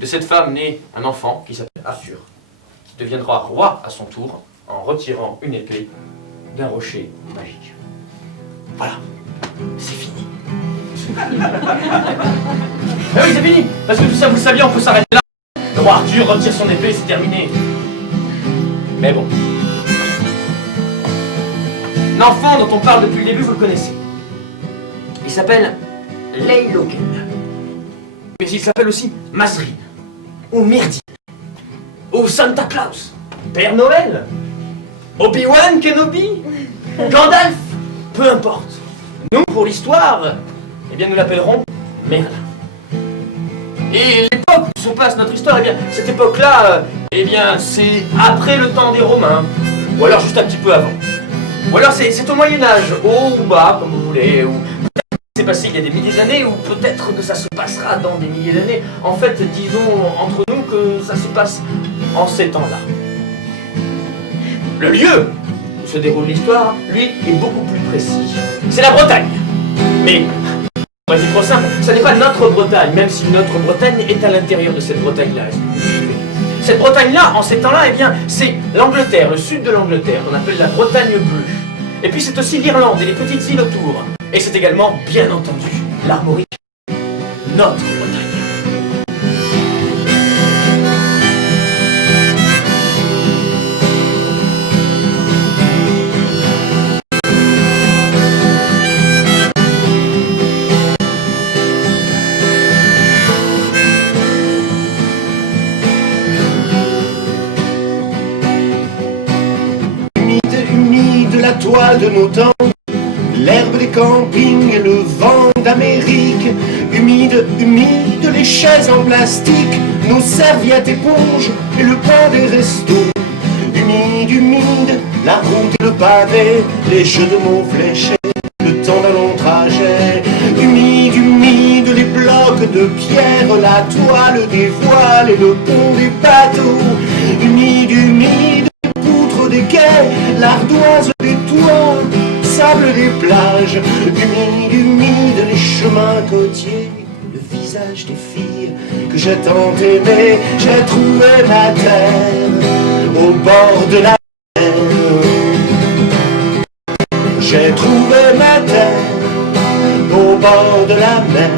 De cette femme naît un enfant qui s'appelle Arthur, qui deviendra roi à son tour en retirant une épée d'un rocher magique. Voilà, c'est fini. Ah oui, c'est fini, parce que tout ça, vous le saviez, on peut s'arrêter là. Le roi Arthur retire son épée, c'est terminé. Mais bon. L'enfant dont on parle depuis le début, vous le connaissez. Il s'appelle Layloken. Mais il s'appelle aussi Mazrin, ou Myrdine, ou Santa Claus, Père Noël, Obi-Wan Kenobi, Gandalf, peu importe. Nous, pour l'histoire, eh bien, nous l'appellerons Merlin. Et l'époque où se passe notre histoire, eh bien, cette époque-là, eh bien, c'est après le temps des Romains, ou alors juste un petit peu avant. Ou alors c'est au Moyen-Âge, haut ou bas, comme vous voulez, ou peut-être que c'est passé il y a des milliers d'années, ou peut-être que ça se passera dans des milliers d'années. En fait, disons entre nous que ça se passe en ces temps-là. Le lieu où se déroule l'histoire, lui, est beaucoup plus précis. C'est la Bretagne. Mais, pour être trop simple, ce n'est pas notre Bretagne, même si notre Bretagne est à l'intérieur de cette Bretagne-là. Est-ce que vous suivez ? Cette Bretagne-là, en ces temps-là, eh bien, c'est l'Angleterre, le sud de l'Angleterre, qu'on appelle la Bretagne bleue. Et puis c'est aussi l'Irlande et les petites îles autour. Et c'est également, bien entendu, l'Armorique, notre Bretagne. La toile de nos temps, l'herbe des campings et le vent d'Amérique, humide, humide, les chaises en plastique, nos serviettes éponges et le pain des restos, humide, humide, la route et le pavé, les jeux de mots fléchés, le temps d'un long trajet, humide, humide, les blocs de pierre, la toile des voiles et le pont des bateaux, humide, humide, des quais, l'ardoise des toits, sable des plages, humide, humide, les chemins côtiers, le visage des filles que j'ai tant aimé, j'ai trouvé ma terre au bord de la mer. J'ai trouvé ma terre au bord de la mer.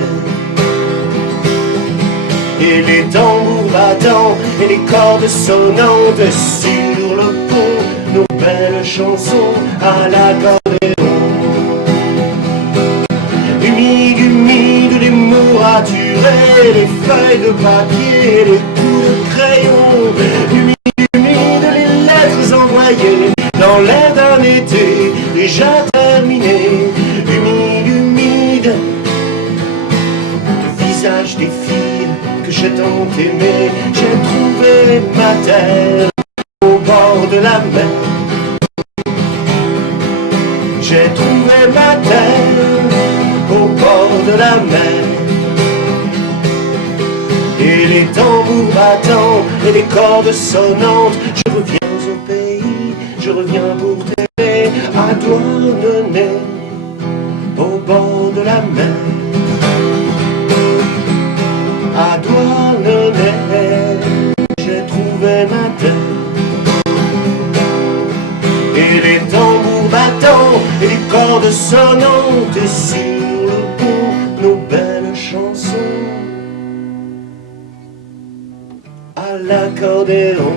Et les tambours battants et les cordes sonnantes sur le pont, nos belles chansons à l'accordéon. Humide, humide, les mots raturés, les feuilles de papier, les coups de crayon. Humide, humide, les lettres envoyées dans l'air d'un été déjà terminé. Humide, humide, le visage des filles que j'ai tant aimé, j'ai trouvé ma terre au bord de la mer. J'ai trouvé ma terre au bord de la mer. Et les tambours battants et les cordes sonnantes, je reviens au pays, je reviens pour t'aimer à Douarnenez, au bord de la mer. À Douarnenez, j'ai trouvé ma terre. Et les tambours battants et les cordes sonnantes, et sur le pont, nos belles chansons à l'accordéon.